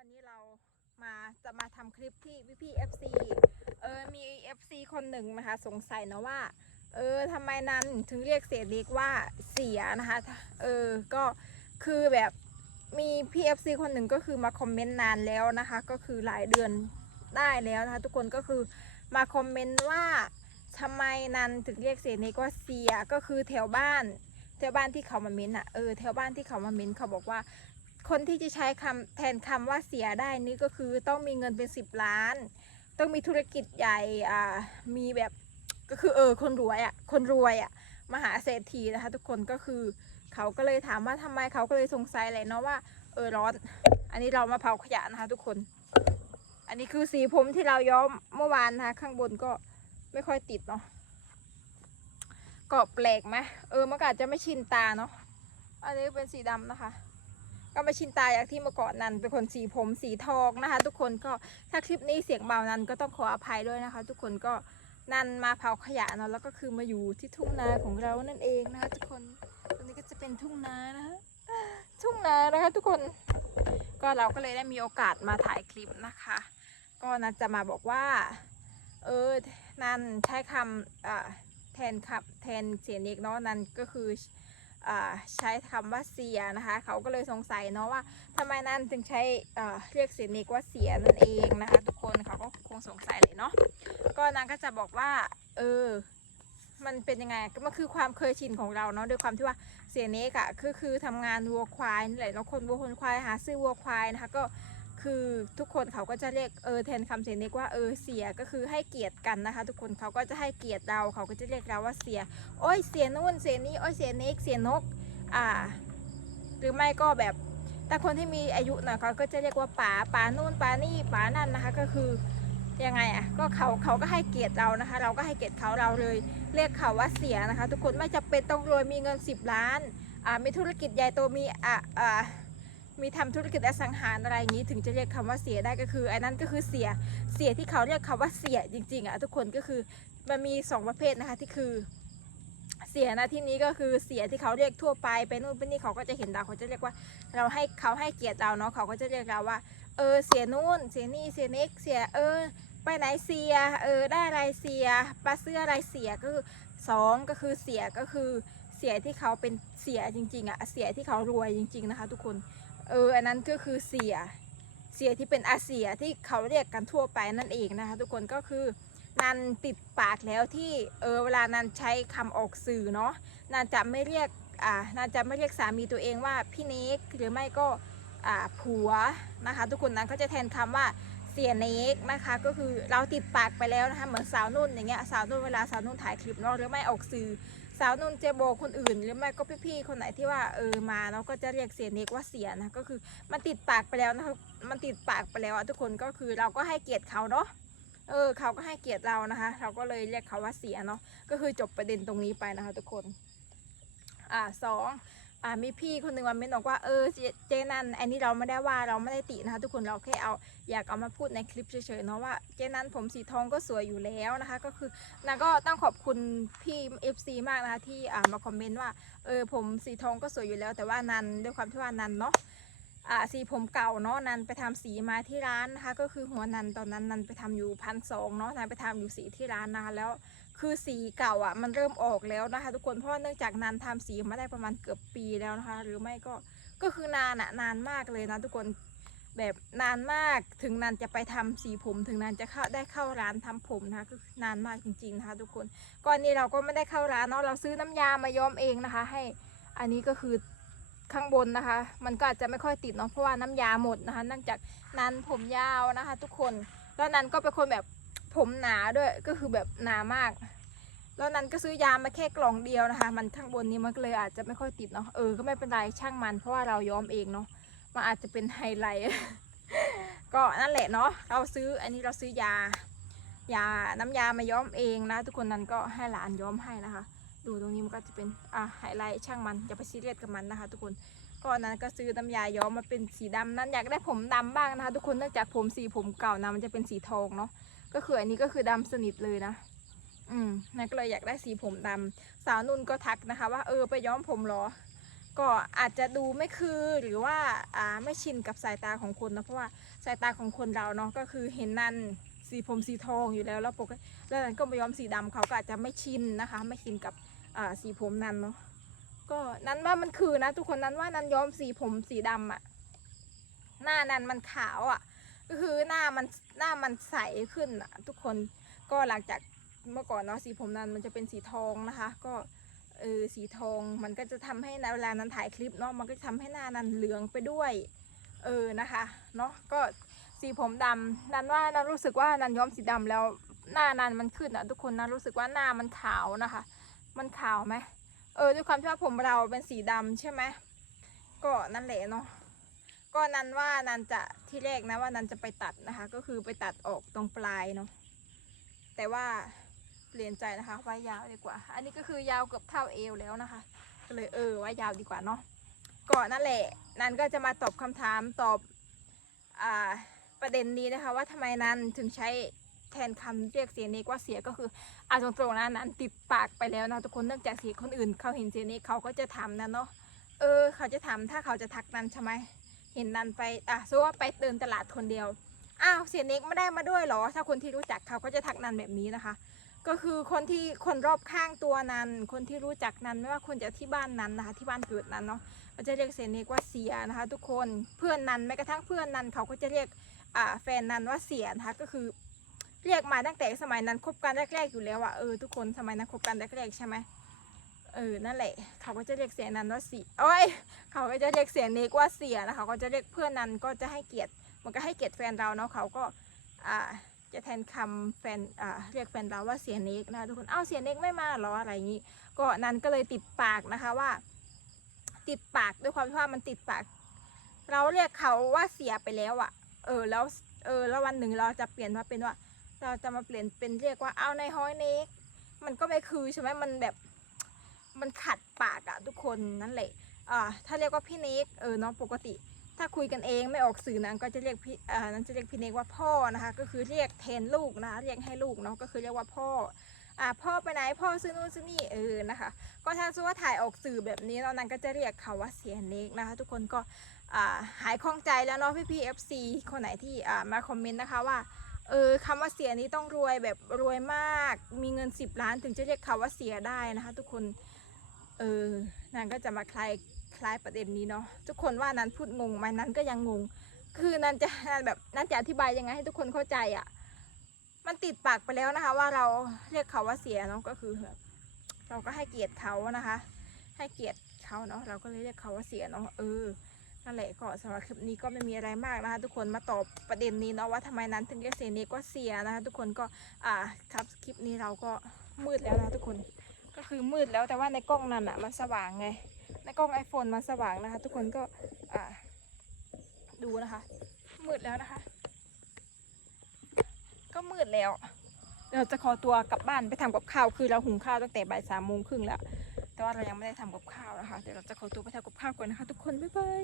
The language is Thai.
วันนี้เรามาจะมาทำคลิปที่พี่พี่ FC เออมี FC คนหนึ่งนะคะสงสัยนะว่า เออทำไมนันถึงเรียกเสียเด็กว่าเสียนะคะ เออก็คือแบบมีพี่ FC คนหนึ่งก็คือมาคอมเมนต์นานแล้วนะคะ ก็คือหลายเดือนได้แล้วนะคะ ทุกคนก็คือมาคอมเมนต์ว่าทำไมนันถึงเรียกเสียเด็กว่าเสียก็คือแถวบ้านแถวบ้านที่เขามาเม้นอะเออแถวบ้านที่เขามาเม้นเขาบอกว่า คนที่จะใช้คำแทนคำว่าเสียได้นี่ก็คือต้องมีเงินเป็นสิบล้าน ต้องมีธุรกิจใหญ่อ่ามีแบบก็คือเออคนรวยอะคนรวยอะมหาเศรษฐีนะคะ ทุกคนก็คือเขาก็เลยถามว่าทำไมเขาก็เลยสงสัยเลยเนาะว่าเออร้อน อันนี้เรามาเผาขยะนะคะ ทุกคน อันนี้คือสีผมที่เราย้อมเมื่อวานนะคะ ข้างบนก็ไม่ค่อยติดเนาะก็แปลกไหมเออมันก็อาจจะไม่ชินตาเนาะอันนี้เป็นสีดำนะคะ ก็ไม่ชินตาอย่างที่เมื่อก่อนนันเป็นคนสีผมสีทองนะคะ ทุกคนก็ถ้าคลิปนี้เสียงเบานันก็ต้องขออภัยด้วยนะคะ ทุกคนก็นันมาเผาขยะเนาะแล้วก็คือมาอยู่ที่ทุ่งนาของเรานั่นเองนะคะ ทุกคนตรงนี้ก็จะเป็นทุ่งนานะคะทุ่งนานะคะ ทุกคนก็เราก็เลยได้มีโอกาสมาถ่ายคลิปนะคะ ก็นันจะมาบอกว่า เออนันใช้คำอ่าแทนคำแทนเสียงเอกเนาะนันก็คือ ใช้คำว่าเสียนะคะ เขาก็เลยสงสัยเนาะว่าทำไมนั่นถึงใช้เรียกเสียเนกว่าเสียนั่นเองนะคะ ทุกคนเขาก็คงสงสัยเลยเนาะก็นางก็จะบอกว่าเออมันเป็นยังไงก็มันคือความเคยชินของเราเนาะด้วยความที่ว่าเสียเนกอะคือคือทำงานวัวควายนี่แหละแล้วคนวัวคนควายหาซื้อวัวควายนะคะก็ คือทุกคนเขาก็จะเรียกเออแทนคำเสียเนกว่าเออเสียก็คือให้เกียรติกันนะคะ ทุกคนเขาก็จะให้เกียรติเราเขาก็จะเรียกเราว่าเสีย โอ้ยเสียนู่นเสียนี้โอ้ยเสียเนกเสียนก อ่า หรือไม่ก็แบบแต่คนที่มีอายุหน่อยเขาก็จะเรียกว่าป๋าป๋านู่นป๋านี่ป๋านั่นนะคะ ก็คือยังไงอะก็เขาเขาก็ให้เกียรติเรานะคะ เราก็ให้เกียรติเขาเราเลย เรียกเขาว่าเสียนะคะ ทุกคนไม่จำเป็นต้องรวยมีเงิน 10 ล้านอ่ามีธุรกิจใหญ่โตมีอ่าอ่า มีทำธุรกิจอสังหารอะไรอย่างนี้ ถึงจะเรียกคำว่าเสียได้ก็คือไอ้นั่นก็คือเสียเสียที่เขาเรียกคำว่าเสียจริงๆอะทุกคนก็คือมันมีสองประเภทนะคะที่คือเสียนะที่นี้ก็คือเสียที่เขาเรียกทั่วไปไปนู่นไปนี่เขาก็จะเห็นเราเขาจะเรียกว่า เราให้เขาให้เกียรติเราเนาะเขาก็จะเรียกเราว่า เออเสียนู่น เสียนี่เสียนิกเสียเออ ไปไหนเสีย เออได้อะไรเสียปลาเสื้ออะไรเสียก็คือสองก็คือเสียก็คือเสียที่เขาเป็นเสียจริงๆอะเสียที่เขารวยจริง ๆนะคะ ทุกคน เอออันนั้นก็คือเสียเสียที่เป็นอาเสียที่เขาเรียกกันทั่วไปนั่นเองนะคะ ทุกคนก็คือนันติดปากแล้วที่เออเวลานันใช้คำออกสื่อเนาะนันจะไม่เรียกอ่านันจะไม่เรียกสามีตัวเองว่าพี่เนกหรือไม่ก็อ่าผัวนะคะ ทุกคนนั้นก็จะแทนคำว่าเสียเนกนะคะก็คือเราติดปากไปแล้วนะคะเหมือนสาวนุ่นอย่างเงี้ยสาวนุ่นเวลาสาวนุ่นถ่ายคลิปเนาะหรือไม่ออกสื่อ สาวนุ่นเจโบคนอื่น หรือไม่ก็พี่ๆคนไหนที่ว่าเออมาเราก็จะเรียกเสียเนกว่าเสียนะก็คือมันติดปากไปแล้วนะคะมันติดปากไปแล้วอะทุกคนก็คือเราก็ให้เกียรติเขาเนาะเออเขาก็ให้เกียรติเรานะคะ เราก็เลยเรียกเขาว่าเสียเนาะก็คือจบประเด็นตรงนี้ไปนะคะ ทุกคน อ่าสอง อ่ามีพี่คนหนึ่งมาเม้นบอกว่าเออเจนันอันนี้เราไม่ได้ว่าเราไม่ได้ตินะคะ ทุกคนเราแค่เอาอยากเอามาพูดในคลิปเฉยๆเนาะว่าเจนันผมสีทองก็สวยอยู่แล้วนะคะ ก็คือนางก็ต้องขอบคุณพี่ FC มากนะคะที่อ่ามาคอมเมนต์ว่าเออผมสีทองก็สวยอยู่แล้ว แต่ว่านันด้วยความที่ว่านันเนาะอ่าสีผมเก่าเนาะนันไปทำสีมาที่ร้านนะคะ ก็คือหัวนันตอนนั้นนันไปทำอยู่พันสองเนาะนันไปทำอยู่สีที่ร้านนะคะแล้ว คือสีเก่าอะมันเริ่มออกแล้วนะคะ ทุกคนเพราะเนื่องจากนันทำสีมาได้ประมาณเกือบปีแล้วนะคะ หรือไม่ก็ก็คือนานอะนานมากเลยนะทุกคนแบบนานมากถึงนันจะไปทำสีผม ถึงนันจะเข้าได้เข้าร้านทำผมนะคะก็คือนานมากจริงๆนะคะ ทุกคนก่อนนี้เราก็ไม่ได้เข้าร้านเนาะเราซื้อน้ำยามาย้อมเองนะคะ ให้อันนี้ก็คือข้างบนนะคะ มันก็อาจจะไม่ค่อยติดเนาะเพราะว่าน้ำยาหมดนะคะเนื่องจากนันผมยาวนะคะ ทุกคนแล้วนันก็เป็นคนแบบ ผมหนาด้วยก็คือแบบหนามาก แล้วนันก็ซื้อยามาแค่กล่องเดียวนะคะ มันข้างบนนี้มันก็เลยอาจจะไม่ค่อยติดเนาะเออก็ไม่เป็นไรช่างมันเพราะว่าเราย้อมเองเนาะมันอาจจะเป็นไฮไลท์ก็นั่นแหละเนาะเราซื้ออันนี้เราซื้อยายาน้ำยามาย้อมเองนะ ทุกคนนันก็ให้หลานย้อมให้นะคะ ดูตรงนี้มันก็จะเป็นอะไฮไลท์ช่างมันอย่าไปซีเรียสกับมันนะคะ ทุกคนก่อนนั้นก็ซื้อน้ำยาย้อมมาเป็นสีดำนั้นอยากได้ผมดำบ้างนะคะ ทุกคนเนื่องจากผมสีผมเก่านะมันจะเป็นสีทองเนาะ ก็คืออันนี้ก็คือดำสนิทเลยนะ อืมนั่นก็เลยอยากได้สีผมดำสาวนุ่นก็ทักนะคะ ว่าเออไปย้อมผมเหรอ ก็อาจจะดูไม่คือหรือว่าอ่าไม่ชินกับสายตาของคนนะเพราะว่าสายตาของคนเราเนาะก็คือเห็นนันสีผมสีทองอยู่แล้วแล้วปกติแล้วนันก็มาย้อมสีดำเขาก็อาจจะไม่ชินนะคะ ไม่ชินกับอ่าสีผมนันเนาะก็นั้นว่ามันคือนะ ทุกคนนั้นว่านันย้อมสีผมสีดำอะหน้านันมันขาวอะ ก็คือหน้ามันหน้ามันใสขึ้นอะทุกคนก็หลังจากเมื่อก่อนเนาะสีผมนั้นมันจะเป็นสีทองนะคะ ก็เออสีทองมันก็จะทำให้ในเวลานั้นถ่ายคลิปเนาะมันก็จะทำให้หน้านั้นเหลืองไปด้วยเออนะคะเนาะก็สีผมดำนันว่านันรู้สึกว่านันย้อมสีดำแล้วหน้านันมันขึ้นอะทุกคนนันรู้สึกว่าหน้ามันขาวนะคะ มันขาวไหมเออด้วยความที่ว่าผมเราเป็นสีดำใช่ไหมก็นั่นแหละเนาะ ก็นันว่านันจะที่แรกนะว่านันจะไปตัดนะคะ ก็คือไปตัดออกตรงปลายเนาะแต่ว่าเปลี่ยนใจนะคะไว้ยาวดีกว่า อันนี้ก็คือยาวเกือบเท่าเอวแล้วนะคะก็เลยเออไว้ยาวดีกว่าเนาะก็นั่นแหละ นันก็จะมาตอบคำถามตอบอ่าประเด็นนี้นะคะ ว่าทำไมนันถึงใช้แทนคำเรียกเสียเนกว่าเสียก็คืออาตรงๆนะนันติดปากไปแล้วนะทุกคนเนื่องจากเสียคนอื่นเขาเห็นเสียเนกเขาก็จะถามนันเนาะเออ เขาจะถามถ้าเขาจะทักนันใช่ไหม เห็นนันไปอะสมมติว่าไปเดินตลาดคนเดียวอ้าวเสียเน็กไม่ได้มาด้วยเหรอ ถ้าคนที่รู้จักเขาก็จะทักนันแบบนี้นะคะ ก็คือคนที่คนรอบข้างตัวนันคนที่รู้จักนันไม่ว่าคนจะที่บ้านนันนะคะ ที่บ้านเกิดนันเนาะเขาจะเรียกเสียเน็กว่าเสียนะคะ ทุกคนเพื่อนนันแม้กระทั่งเพื่อนนันเขาก็จะเรียกอ่าแฟนนันว่าเสียนะคะก็คือเรียกมาตั้งแต่สมัยนั้นคบกันแรก ๆ อยู่แล้วอะเออทุกคนสมัยนั้นคบกันแรกๆใช่ไหม เออ นั่นแหละ เขาก็จะเรียกเสียนันว่าเสียโอ้ย เขาก็จะเรียกเสียเนกว่าเสียนะคะเขาก็จะเรียกเพื่อนนันก็จะให้เกียรติ มันก็ให้เกียรติแฟนเราเนาะ เขาก็ อ่า จะแทนคำแฟน อ่า เรียกแฟนเราว่าเสียเนกนะทุกคน เอ้า เสียเนกไม่มาหรออะไรอย่างนี้ ก็นันก็เลยติดปากนะคะว่า ติดปากด้วยความที่ว่ามันติดปาก เราเรียกเขาว่าเสียไปแล้วอะ่ะ เออ แล้ว เออ แล้ววันหนึ่งเราจะเปลี่ยนมาเป็นว่า เราจะมาเปลี่ยนเป็นเรียกว่า เอาในห้อยเนก มันก็ไม่คือใช่ไหมมันแบบ มันขัดปากอะทุกคนนั่นแหละอ่าถ้าเรียกว่าพี่เนกเออเนาะปกติ ถ้าคุยกันเองไม่ออกสื่อนั้นก็จะเรียกพี่อ่านั้นจะเรียกพี่เนกว่าพ่อนะคะ ก็คือเรียกแทนลูกนะคะเรียกให้ลูกเนาะก็คือเรียกว่าพ่ออ่าพ่อไปไหนพ่อซื้อนู่นซื้อนี่เออนะคะ ก็ถ้าสมมติว่าถ่ายออกสื่อแบบนี้แล้วนั้นก็จะเรียกเขาว่าเสียเนกนะคะ ทุกคนก็อ่าหายคล่องใจแล้วเนาะพี่พี่เอฟซีคนไหนที่อ่ามาคอมเมนต์นะคะว่าเออคำว่าเสียนี้ต้องรวยแบบรวยมาก มีเงิน 10 ล้านถึงจะเรียกเขาว่าเสียได้นะคะ ทุกคน เออนันก็จะมาคลายคลายประเด็นนี้เนาะทุกคนว่านันพูดงงไหมนันก็ยังงง คือนันจะนันแบบนันจะอธิบายยังไงให้ทุกคนเข้าใจอะ่ะ มันติดปากไปแล้วนะคะ ว่าเราเรียกเขาว่าเสียเนาะก็คือแบบเราก็ให้เกียรติเขานะคะ ให้เกียรติเขาเนาะเราก็เลยเรียกเขาว่าเสียเนาะเออนั่นแหละก็สำหรับคลิปนี้ก็ไม่มีอะไรมากนะคะ ทุกคนมาตอบประเด็นนี้เนาะว่าทำไมนั้นถึงเรียกเสียนี้ก็เสียนะคะ ทุกคนก็อ่าครับคลิปนี้เราก็มืดแล้วนะทุกคน ก็คือมืดแล้วแต่ว่าในกล้องนั่นอะมันสว่างไง ในกล้อง iPhone มันสว่างนะคะ ทุกคนก็อ่าดูนะคะ มืดแล้วนะคะ ก็มืดแล้วเราจะขอตัวกลับบ้านไปทำกับข้าวคือเราหุงข้าวตั้งแต่บ่ายสามโมงครึ่งแล้ว แต่ว่าเรายังไม่ได้ทำกับข้าวนะคะเดี๋ยวเราจะขอตัวไปทำกับข้าวก่อนนะคะ ทุกคนบ๊ายบาย